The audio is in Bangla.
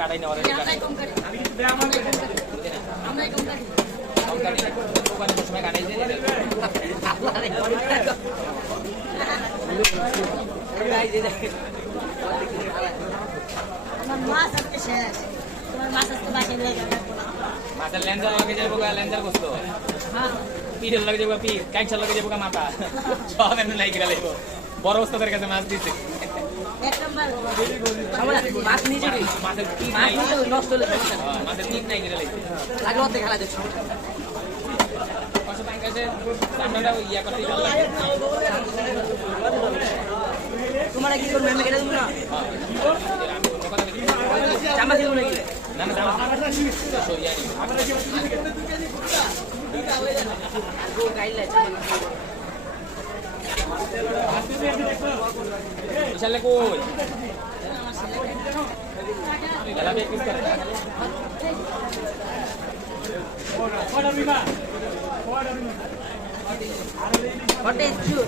কাটাই নেওয়ার সময় কাটাই মাছের ল্যান্ডার লাগে যাবো ল্যান্ডার করতো পিঠের লাগে যাবো পিঠ কাইছার লাগে যাবো মাথা সব এমনি লাইকে লাগব বড় ওস্তাদের কাছে মাছ দিচ্ছে মাছের পিঠ নাই গেলে লাগছে খেলা যাচ্ছে ইয়া করতে তোমার কি করবে আমি কেটে দেবো না জামা দিব নাকি না না জামা বিশালে কই গলা বে কিস করে What is you?